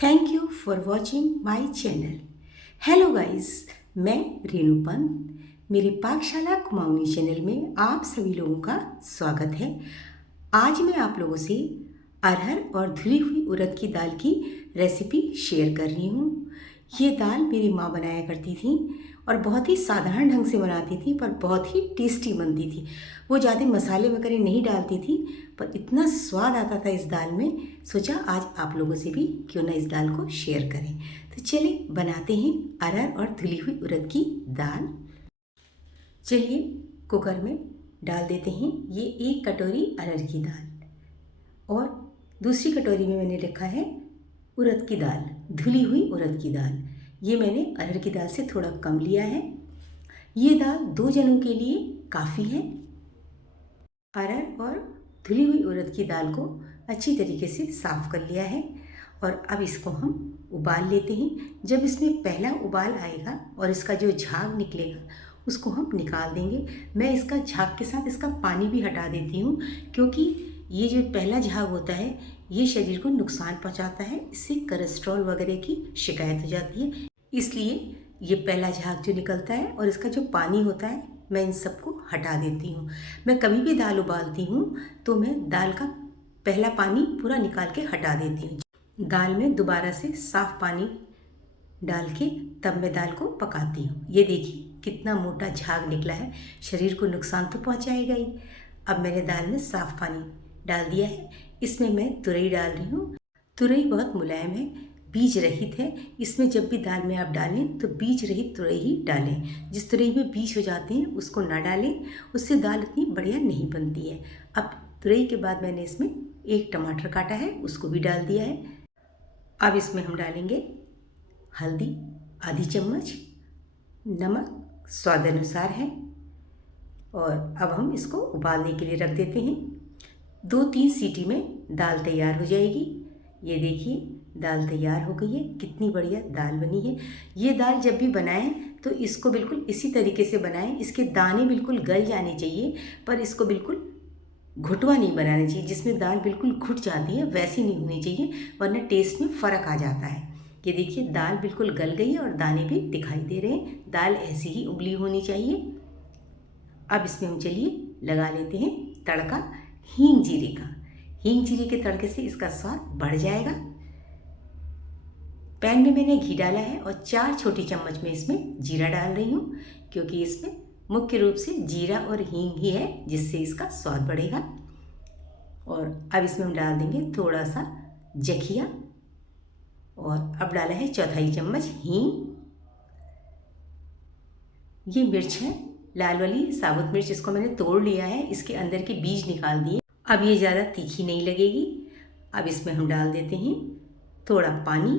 Thank you for watching my channel. Hello guys, मैं रेणु पंत। मेरे पाकशाला कुमाऊनी चैनल में आप सभी लोगों का स्वागत है। आज मैं आप लोगों से अरहर और धुली हुई उड़द की दाल की रेसिपी शेयर कर रही हूँ। ये दाल मेरी माँ बनाया करती थी और बहुत ही साधारण ढंग से बनाती थी, पर बहुत ही टेस्टी बनती थी। वो ज़्यादा मसाले वगैरह नहीं डालती थी, पर इतना स्वाद आता था इस दाल में। सोचा आज आप लोगों से भी क्यों ना इस दाल को शेयर करें। तो चलिए बनाते हैं अरहर और धुली हुई उड़द की दाल। चलिए कुकर में डाल देते हैं ये 1 कटोरी अरहर की दाल और दूसरी कटोरी में मैंने रखा है उड़द की दाल, धुली हुई उड़द की दाल। ये मैंने अरहर की दाल से थोड़ा कम लिया है। ये दाल 2 जनों के लिए काफ़ी है। अरहर और धुली हुई उड़द की दाल को अच्छी तरीके से साफ़ कर लिया है और अब इसको हम उबाल लेते हैं। जब इसमें पहला उबाल आएगा और इसका जो झाग निकलेगा उसको हम निकाल देंगे। मैं इसका झाग के साथ इसका पानी भी हटा देती हूँ, क्योंकि ये जो पहला झाग होता है ये शरीर को नुकसान पहुँचाता है। इससे कोलेस्ट्रॉल वगैरह की शिकायत हो जाती है। इसलिए ये पहला झाग जो निकलता है और इसका जो पानी होता है मैं इन सबको हटा देती हूँ। मैं कभी भी दाल उबालती हूँ तो मैं दाल का पहला पानी पूरा निकाल के हटा देती हूँ। दाल में दोबारा से साफ़ पानी डाल के तब मैं दाल को पकाती हूँ। ये देखिए कितना मोटा झाग निकला है, शरीर को नुकसान तो पहुँचाएगा ही। अब मैंने दाल में साफ़ पानी डाल दिया है। इसमें मैं तुरई डाल रही हूँ। तुरई बहुत मुलायम है, बीज रहित है। इसमें जब भी दाल में आप डालें तो बीज रहित तुरई ही डालें। जिस तुरई में बीज हो जाते हैं उसको ना डालें, उससे दाल इतनी बढ़िया नहीं बनती है। अब तुरई के बाद मैंने इसमें 1 टमाटर काटा है, उसको भी डाल दिया है। अब इसमें हम डालेंगे हल्दी आधी चम्मच, नमक स्वाद अनुसार है और अब हम इसको उबालने के लिए रख देते हैं। 2-3 सीटी में दाल तैयार हो जाएगी। ये देखिए दाल तैयार हो गई है, कितनी बढ़िया दाल बनी है। ये दाल जब भी बनाएं तो इसको बिल्कुल इसी तरीके से बनाएं। इसके दाने बिल्कुल गल जाने चाहिए, पर इसको बिल्कुल घुटवा नहीं बनाना चाहिए। जिसमें दाल बिल्कुल घुट जाती है वैसी नहीं होनी चाहिए, वरना टेस्ट में फ़र्क आ जाता है। ये देखिए दाल बिल्कुल गल गई है और दाने भी दिखाई दे रहे हैं। दाल ऐसी ही उबली होनी चाहिए। अब इसमें हम चलिए लगा लेते हैं तड़का हींग जीरे का। हींग जीरे के तड़के से इसका स्वाद बढ़ जाएगा। पैन में मैंने घी डाला है और 4 छोटी चम्मच में इसमें जीरा डाल रही हूँ, क्योंकि इसमें मुख्य रूप से जीरा और हींग ही है जिससे इसका स्वाद बढ़ेगा। और अब इसमें हम डाल देंगे थोड़ा सा जखिया और अब डाला है 1/4 चम्मच हींग। ये मिर्च है लाल वाली साबुत मिर्च, इसको मैंने तोड़ लिया है, इसके अंदर के बीज निकाल दिए। अब ये ज़्यादा तीखी नहीं लगेगी। अब इसमें हम डाल देते हैं थोड़ा पानी।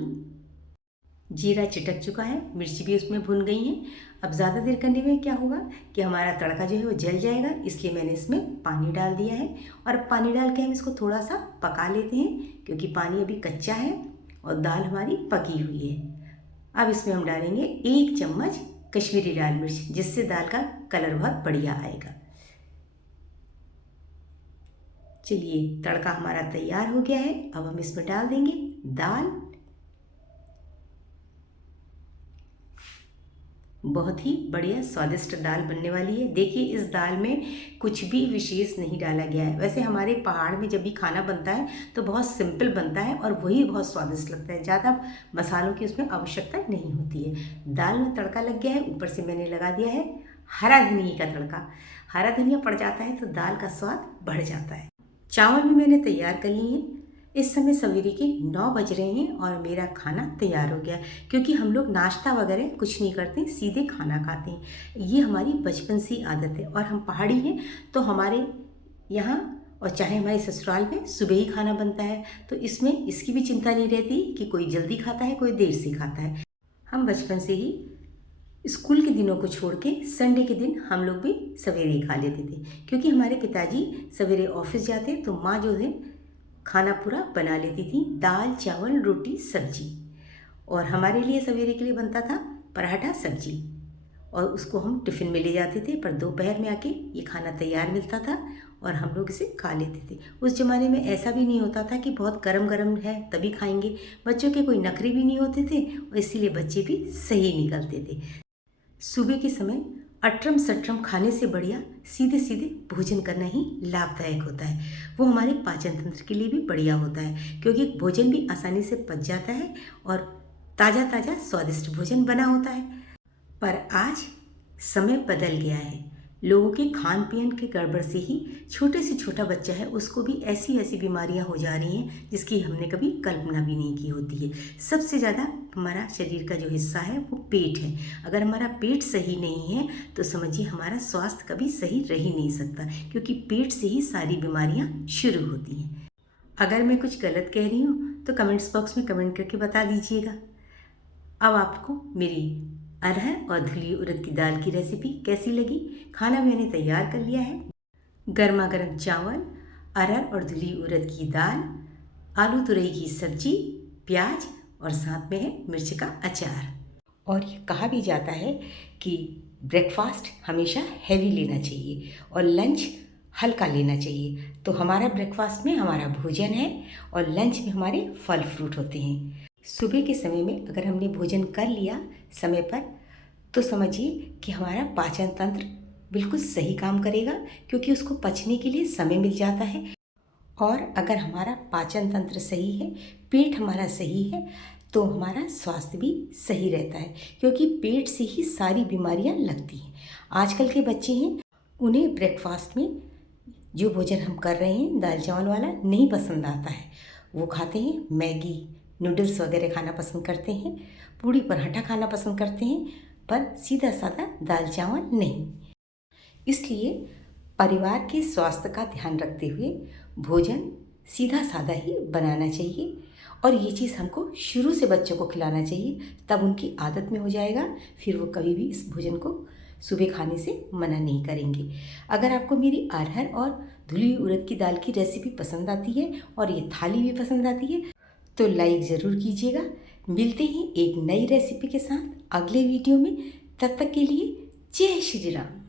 जीरा चिटक चुका है, मिर्ची भी उसमें भुन गई हैं। अब ज़्यादा देर करने में क्या होगा कि हमारा तड़का जो है वो जल जाएगा, इसलिए मैंने इसमें पानी डाल दिया है। और अब पानी डाल के हम इसको थोड़ा सा पका लेते हैं, क्योंकि पानी अभी कच्चा है और दाल हमारी पकी हुई है। अब इसमें हम डालेंगे 1 चम्मच कश्मीरी लाल मिर्च, जिससे दाल का कलर बहुत बढ़िया आएगा। चलिए तड़का हमारा तैयार हो गया है। अब हम इसमें डाल देंगे दाल। बहुत ही बढ़िया स्वादिष्ट दाल बनने वाली है। देखिए इस दाल में कुछ भी विशेष नहीं डाला गया है। वैसे हमारे पहाड़ में जब भी खाना बनता है तो बहुत सिंपल बनता है और वही बहुत स्वादिष्ट लगता है। ज़्यादा मसालों की उसमें आवश्यकता नहीं होती है। दाल में तड़का लग गया है, ऊपर से मैंने लगा दिया है हरा धनिया का तड़का। हरा धनिया पड़ जाता है तो दाल का स्वाद बढ़ जाता है। चावल भी मैंने तैयार कर लिए हैं। इस समय सवेरे के 9 बज रहे हैं और मेरा खाना तैयार हो गया, क्योंकि हम लोग नाश्ता वगैरह कुछ नहीं करते, सीधे खाना खाते हैं। ये हमारी बचपन से आदत है और हम पहाड़ी हैं तो हमारे यहाँ और चाहे हमारे ससुराल में सुबह ही खाना बनता है, तो इसमें इसकी भी चिंता नहीं रहती कि कोई जल्दी खाता है कोई देर से खाता है। हम बचपन से ही स्कूल के दिनों को छोड़ के संडे के दिन हम लोग भी सवेरे ही खा लेते थे, क्योंकि हमारे पिताजी सवेरे ऑफिस जाते तो माँ जो है खाना पूरा बना लेती थी, दाल चावल रोटी सब्जी। और हमारे लिए सवेरे के लिए बनता था पराठा सब्जी और उसको हम टिफ़िन में ले जाते थे। पर दोपहर में आके ये खाना तैयार मिलता था और हम लोग इसे खा लेते थे। उस ज़माने में ऐसा भी नहीं होता था कि बहुत गरम गरम है तभी खाएंगे। बच्चों के कोई नखरे भी नहीं होते थे और इसीलिए बच्चे भी सही निकलते थे। सुबह के समय अटरम सटरम खाने से बढ़िया सीधे सीधे भोजन करना ही लाभदायक होता है। वो हमारे पाचन तंत्र के लिए भी बढ़िया होता है, क्योंकि भोजन भी आसानी से पच जाता है और ताज़ा ताज़ा स्वादिष्ट भोजन बना होता है। पर आज समय बदल गया है। लोगों के खान पीन के गड़बड़ से ही छोटे से छोटा बच्चा है उसको भी ऐसी ऐसी बीमारियां हो जा रही हैं जिसकी हमने कभी कल्पना भी नहीं की होती है। सबसे ज़्यादा हमारा शरीर का जो हिस्सा है वो पेट है। अगर हमारा पेट सही नहीं है तो समझिए हमारा स्वास्थ्य कभी सही रह ही नहीं सकता, क्योंकि पेट से ही सारी बीमारियां शुरू होती हैं। अगर मैं कुछ गलत कह रही हूँ तो कमेंट्स बॉक्स में कमेंट करके बता दीजिएगा। अब आपको मेरी अरहर और धुली उड़द की दाल की रेसिपी कैसी लगी? खाना मैंने तैयार कर लिया है। गर्मा गर्म चावल, अरहर और धुली उड़द की दाल, आलू तुरई की सब्जी, प्याज और साथ में है मिर्च का अचार। और ये कहा भी जाता है कि ब्रेकफास्ट हमेशा हैवी लेना चाहिए और लंच हल्का लेना चाहिए। तो हमारा ब्रेकफास्ट में हमारा भोजन है और लंच में हमारे फल फ्रूट होते हैं। सुबह के समय में अगर हमने भोजन कर लिया समय पर तो समझिए कि हमारा पाचन तंत्र बिल्कुल सही काम करेगा, क्योंकि उसको पचने के लिए समय मिल जाता है। और अगर हमारा पाचन तंत्र सही है, पेट हमारा सही है, तो हमारा स्वास्थ्य भी सही रहता है, क्योंकि पेट से ही सारी बीमारियां लगती हैं। आजकल के बच्चे हैं, उन्हें ब्रेकफास्ट में जो भोजन हम कर रहे हैं दाल चावल वाला नहीं पसंद आता है। वो खाते हैं मैगी, नूडल्स वगैरह खाना पसंद करते हैं, पूड़ी पराठा खाना पसंद करते हैं, पर सीधा साधा दाल चावल नहीं। इसलिए परिवार के स्वास्थ्य का ध्यान रखते हुए भोजन सीधा साधा ही बनाना चाहिए और ये चीज़ हमको शुरू से बच्चों को खिलाना चाहिए, तब उनकी आदत में हो जाएगा। फिर वो कभी भी इस भोजन को सुबह खाने से मना नहीं करेंगे। अगर आपको मेरी अरहर और धुली उड़द की दाल की रेसिपी पसंद आती है और ये थाली भी पसंद आती है तो लाइक ज़रूर कीजिएगा। मिलते हैं एक नई रेसिपी के साथ अगले वीडियो में। तब तक के लिए जय श्री राम।